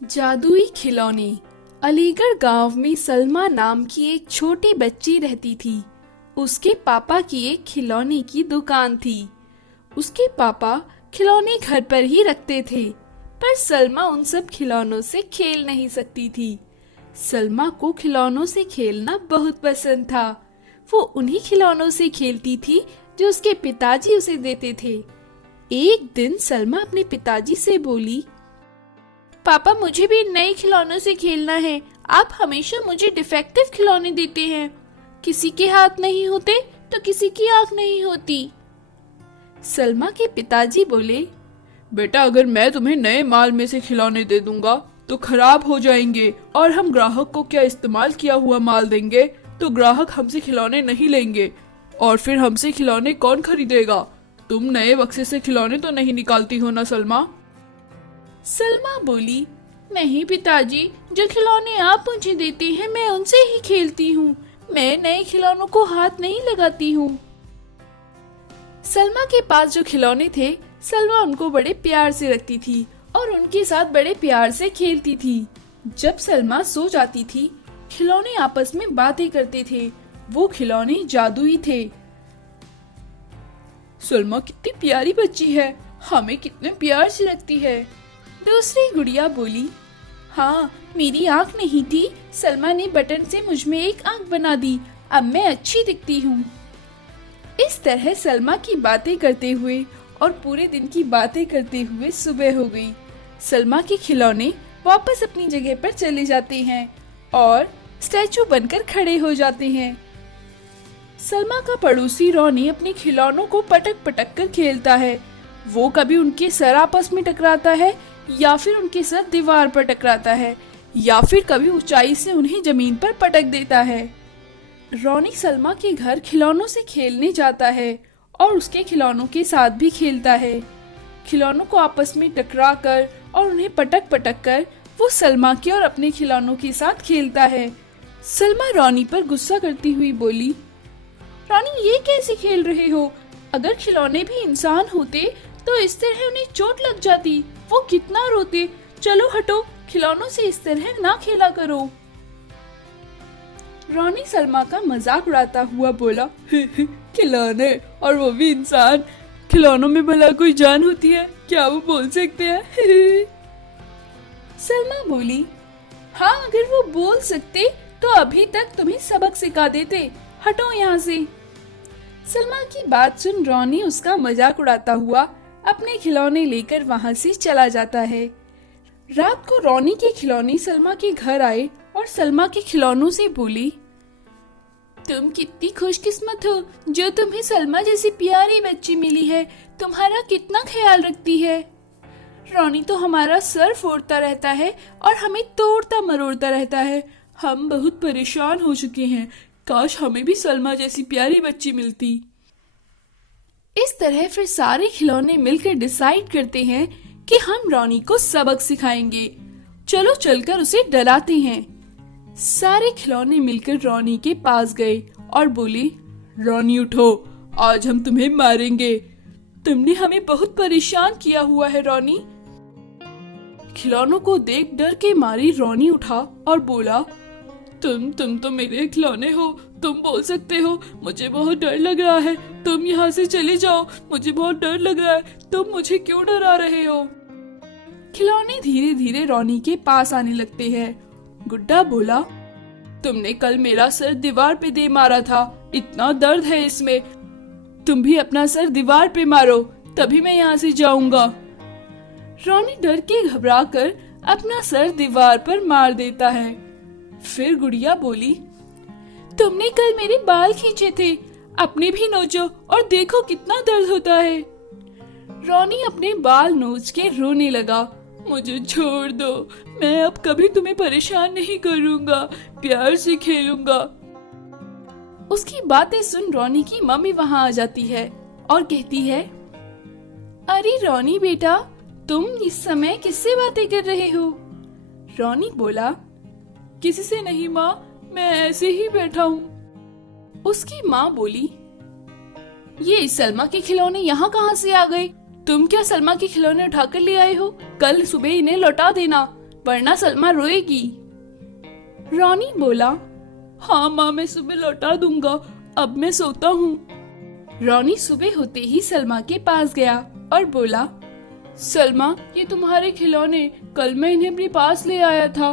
जादुई खिलौने। अलीगढ़ गांव में सलमा नाम की एक छोटी बच्ची रहती थी। उसके पापा की एक खिलौने की दुकान थी। उसके पापा खिलौने घर पर ही रखते थे, पर सलमा उन सब खिलौनों से खेल नहीं सकती थी। सलमा को खिलौनों से खेलना बहुत पसंद था। वो उन्हीं खिलौनों से खेलती थी जो उसके पिताजी उसे देते थे। एक दिन सलमा अपने पिताजी से बोली, पापा मुझे भी नए खिलौनों से खेलना है। आप हमेशा मुझे डिफेक्टिव खिलौने देते हैं। किसी के हाथ नहीं होते तो किसी की आंख नहीं होती। सलमा के पिताजी बोले, बेटा अगर मैं तुम्हें नए माल में से खिलौने दे दूंगा तो खराब हो जाएंगे और हम ग्राहक को क्या इस्तेमाल किया हुआ माल देंगे तो ग्राहक हमसे खिलौने नहीं लेंगे और फिर हमसे खिलौने कौन खरीदेगा। तुम नए बक्से से खिलौने तो नहीं निकालती हो ना सलमा। सलमा बोली, नहीं पिताजी, जो खिलौने आप मुझे देते हैं मैं उनसे ही खेलती हूँ। मैं नए खिलौनों को हाथ नहीं लगाती हूँ। सलमा के पास जो खिलौने थे सलमा उनको बड़े प्यार से रखती थी और उनके साथ बड़े प्यार से खेलती थी। जब सलमा सो जाती थी खिलौने आपस में बातें करते थे। वो खिलौने जादुई थे। सलमा कितनी प्यारी बच्ची है, हमें कितने प्यार से रखती है। दूसरी गुड़िया बोली, हाँ मेरी आँख नहीं थी, सलमा ने बटन से मुझ में एक आँख बना दी। अब मैं अच्छी दिखती हूँ। इस तरह सलमा की बातें करते हुए और पूरे दिन की बातें करते हुए सुबह हो गई। सलमा के खिलौने वापस अपनी जगह पर चले जाते हैं और स्टैचू बनकर खड़े हो जाते हैं। सलमा का पड़ोसी रोनी अपने खिलौनों को पटक पटक कर खेलता है। वो कभी उनके सर आपस में टकराता है या फिर उनके सर दीवार पर टकराता है या फिर कभी ऊंचाई से उन्हें जमीन पर पटक देता है। रोनी सलमा के घर खिलौनों से खेलने जाता है और उसके खिलौनों के साथ भी खेलता है। खिलौनों को आपस में टकरा कर और उन्हें पटक पटक कर वो सलमा के और अपने खिलौनों के साथ खेलता है। सलमा रोनी पर गुस्सा करती हुई बोली, रोनी ये कैसे खेल रहे हो? अगर खिलौने भी इंसान होते तो इस तरह उन्हें चोट लग जाती। वो कितना रोते। चलो हटो, खिलौनों से इस तरह ना खेला करो। रोनी सलमा का मजाक उड़ाता हुआ बोला, खिलौने और वो भी इंसान, खिलौनों में भला कोई जान होती है क्या? वो बोल सकते हैं? सलमा बोली, हाँ अगर वो बोल सकते तो अभी तक तुम्हें सबक सिखा देते। हटो यहाँ से। सलमा की बात सुन रोनी उसका मजाक उड़ाता हुआ अपने खिलौने लेकर वहाँ से चला जाता है। रात को रोनी के खिलौने सलमा के घर आए और सलमा के खिलौनों से बोली, तुम कितनी खुशकिस्मत हो जो तुम्हें सलमा जैसी प्यारी बच्ची मिली है। तुम्हारा कितना ख्याल रखती है। रोनी तो हमारा सर फोड़ता रहता है और हमें तोड़ता मरोड़ता रहता है। हम बहुत परेशान हो चुके हैं। काश हमें भी सलमा जैसी प्यारी बच्ची मिलती। इस तरह फिर सारे खिलौने मिलकर डिसाइड करते हैं कि हम रोनी को सबक सिखाएंगे। चलो चलकर उसे डराते हैं। सारे खिलौने मिलकर रोनी के पास गए और बोले, रोनी उठो, आज हम तुम्हें मारेंगे। तुमने हमें बहुत परेशान किया हुआ है रोनी। खिलौनों को देख डर के मारी रोनी उठा और बोला, तुम तो मेरे खिलौने हो, तुम बोल सकते हो। मुझे बहुत डर लग रहा है, तुम यहाँ से चले जाओ। मुझे बहुत डर लग रहा है, तुम मुझे क्यों डरा रहे हो? खिलौने धीरे धीरे रोनी के पास आने लगते हैं। गुड्डा बोला, तुमने कल मेरा सर दीवार पे दे मारा था, इतना दर्द है इसमें। तुम भी अपना सर दीवार पे मारो, तभी मैं यहाँ से जाऊंगा। रोनी डर के घबरा कर अपना सर दीवार पर मार देता है। फिर गुड़िया बोली, तुमने कल मेरे बाल खींचे थे, अपने भी नोचो और देखो कितना दर्द होता है। रोनी अपने बाल नोच के रोने लगा। मुझे छोड़ दो, मैं अब कभी तुम्हें परेशान नहीं करूंगा, प्यार से खेलूंगा। उसकी बातें सुन रोनी की मम्मी वहाँ आ जाती है और कहती है, अरे रोनी बेटा, तुम इस समय किससे बातें कर रहे हो? रोनी बोला, किसी से नहीं माँ, मैं ऐसे ही बैठा हूँ। उसकी माँ बोली, ये सलमा के खिलौने यहाँ कहाँ से आ गए? तुम क्या सलमा के खिलौने उठाकर ले आए हो? कल सुबह इन्हें लौटा देना, वरना सलमा रोएगी। रॉनी बोला, हाँ माँ, मैं सुबह लौटा दूंगा, अब मैं सोता हूँ। रॉनी सुबह होते ही सलमा के पास गया और बोला, सलमा, ये तुम्हारे खिलौने, कल मैं इन्हें अपने पास ले आया था।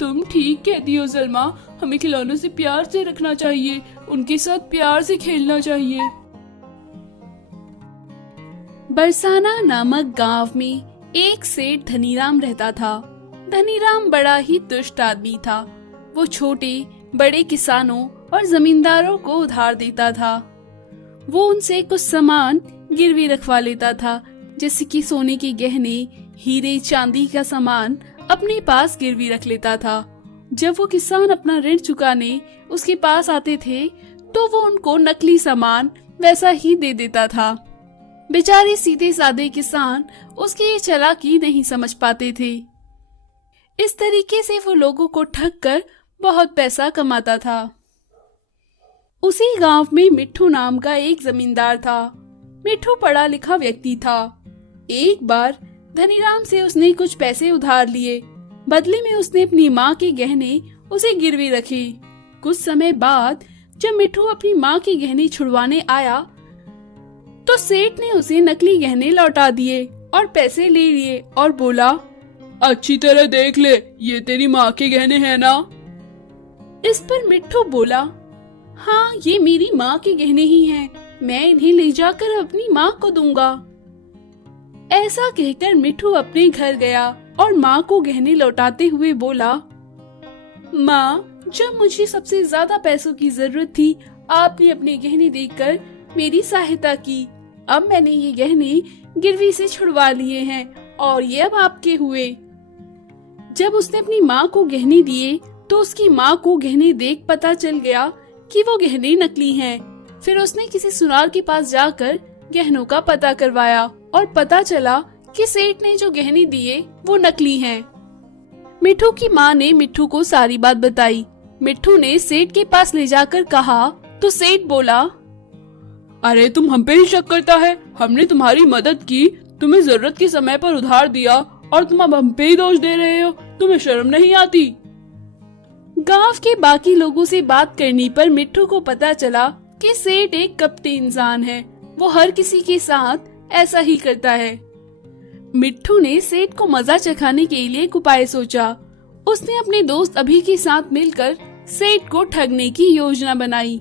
तुम ठीक कहती हो सलमा, हमें खिलौनों से प्यार से रखना चाहिए, उनके साथ प्यार से खेलना चाहिए। बरसाना नामक गांव में एक सेठ धनीराम रहता था। धनीराम बड़ा ही दुष्ट आदमी था। वो छोटे बड़े किसानों और जमींदारों को उधार देता था। वो उनसे कुछ सामान गिरवी रखवा लेता था, जैसे कि सोने के गहने, हीरे चांदी का सामान अपने पास गिरवी रख लेता था। जब वो किसान अपना ऋण चुकाने उसके पास आते थे तो वो उनको नकली सामान वैसा ही दे देता था। बेचारे सीधे साधे किसान उसकी ये चालाकी नहीं समझ पाते थे। इस तरीके से वो लोगों को ठग कर बहुत पैसा कमाता था। उसी गांव में मिट्ठू नाम का एक जमींदार था। मिट्ठू पढ़ा लिखा व्यक्ति था। एक बार धनीराम से उसने कुछ पैसे उधार लिए। बदले में उसने अपनी माँ के गहने उसे गिरवी रखे। कुछ समय बाद जब मिट्ठू अपनी माँ के गहने छुड़वाने आया तो सेठ ने उसे नकली गहने लौटा दिए और पैसे ले लिए और बोला, अच्छी तरह देख ले, ये तेरी माँ के गहने हैं ना? इस पर मिट्ठू बोला, हाँ, ये मेरी माँ के गहने ही हैं। मैं इन्हें ले जाकर अपनी माँ को दूंगा। ऐसा कहकर मिट्ठू अपने घर गया और माँ को गहने लौटाते हुए बोला, माँ, जब मुझे सबसे ज्यादा पैसों की जरूरत थी, आपने अपने गहने देकर मेरी सहायता की। अब मैंने ये गहने गिरवी से छुड़वा लिए हैं और ये अब आपके हुए। जब उसने अपनी माँ को गहने दिए तो उसकी माँ को गहने देख पता चल गया कि वो गहने नकली हैं। फिर उसने किसी सुनार के पास जाकर गहनों का पता करवाया और पता चला कि सेठ ने जो गहने दिए वो नकली हैं। मिट्ठू की माँ ने मिट्ठू को सारी बात बताई। मिट्ठू ने सेठ के पास ले जाकर कहा तो सेठ बोला, अरे तुम हम पे ही शक करता है? हमने तुम्हारी मदद की, तुम्हें जरूरत के समय पर उधार दिया और तुम अब हम पे ही दोष दे रहे हो। तुम्हें शर्म नहीं आती? गांव के बाकी लोगों से बात करने पर मिट्ठू को पता चला कि सेठ एक कपटी इंसान है। वो हर किसी के साथ ऐसा ही करता है। मिट्ठू ने सेठ को मजा चखाने के लिए एक उपाय सोचा। उसने अपने दोस्त अभी के साथ मिलकर सेठ को ठगने की योजना बनाई।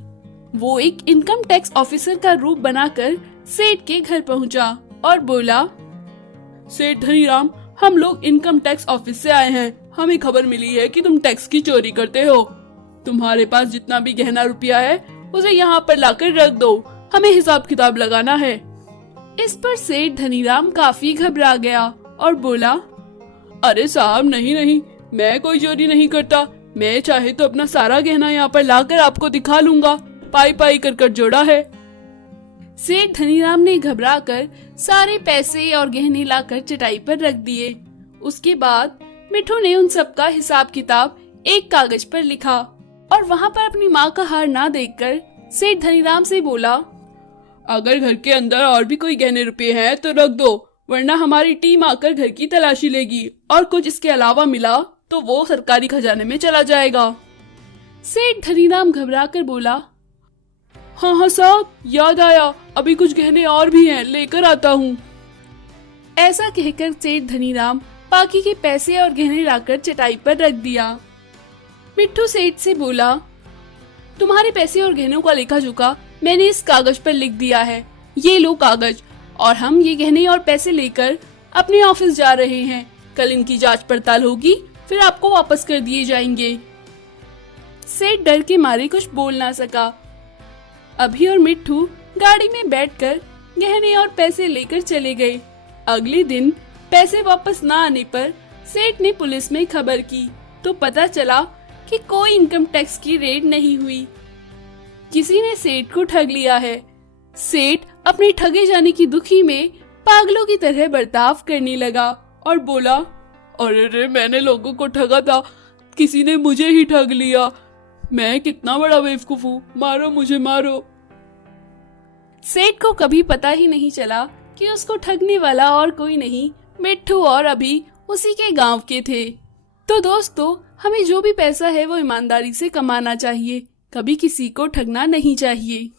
वो एक इनकम टैक्स ऑफिसर का रूप बनाकर सेठ के घर पहुंचा और बोला, सेठ धनीराम, हम लोग इनकम टैक्स ऑफिस से आए हैं। हमें खबर मिली है कि तुम टैक्स की चोरी करते हो। तुम्हारे पास जितना भी गहना रुपया है उसे यहाँ पर लाकर रख दो, हमें हिसाब किताब लगाना है। इस पर सेठ धनीराम काफी घबरा गया और बोला, अरे साहब, नहीं, मैं कोई चोरी नहीं करता। मैं चाहे तो अपना सारा गहना यहाँ पर लाकर आपको दिखा लूंगा। पाई पाई कर जोड़ा है। सेठ धनीराम ने घबराकर सारे पैसे और गहने लाकर चटाई पर रख दिए। उसके बाद मिट्ठू ने उन सब का हिसाब किताब एक कागज पर लिखा और वहाँ पर अपनी माँ का हार ना देखकर सेठ धनीराम से बोला, अगर घर के अंदर और भी कोई गहने रुपए हैं तो रख दो, वरना हमारी टीम आकर घर की तलाशी लेगी और कुछ इसके अलावा मिला तो वो सरकारी खजाने में चला जाएगा। सेठ धनीराम घबराकर बोला, हाँ साहब, याद आया, अभी कुछ गहने और भी हैं, लेकर आता हूँ। ऐसा कहकर सेठ धनीराम बाकी के पैसे और गहने लाकर चटाई पर रख दिया। मिट्ठू सेठ से बोला, तुम्हारे पैसे और गहनों का लेखा जोखा मैंने इस कागज पर लिख दिया है। ये लो कागज, और हम ये गहने और पैसे लेकर अपने ऑफिस जा रहे हैं। कल इनकी जांच पड़ताल होगी, फिर आपको वापस कर दिए जाएंगे। सेठ डर के मारे कुछ बोल ना सका। अभी और मिट्ठू गाड़ी में बैठकर गहने और पैसे लेकर चले गए। अगले दिन पैसे वापस ना आने पर सेठ ने पुलिस में खबर की तो पता चला कि कोई इनकम टैक्स की रेड नहीं हुई। किसी ने सेठ को ठग लिया है। सेठ अपने ठगे जाने की दुखी में पागलों की तरह बर्ताव करने लगा और बोला, अरे मैंने लोगों को ठगा था, किसी ने मुझे ही ठग लिया। मैं कितना बड़ा बेवकूफ हूँ, मारो मुझे, मारो। सेठ को कभी पता ही नहीं चला कि उसको ठगने वाला और कोई नहीं, मिट्ठू और अभी उसी के गांव के थे। तो दोस्तों, हमें जो भी पैसा है वो ईमानदारी से कमाना चाहिए, कभी किसी को ठगना नहीं चाहिए।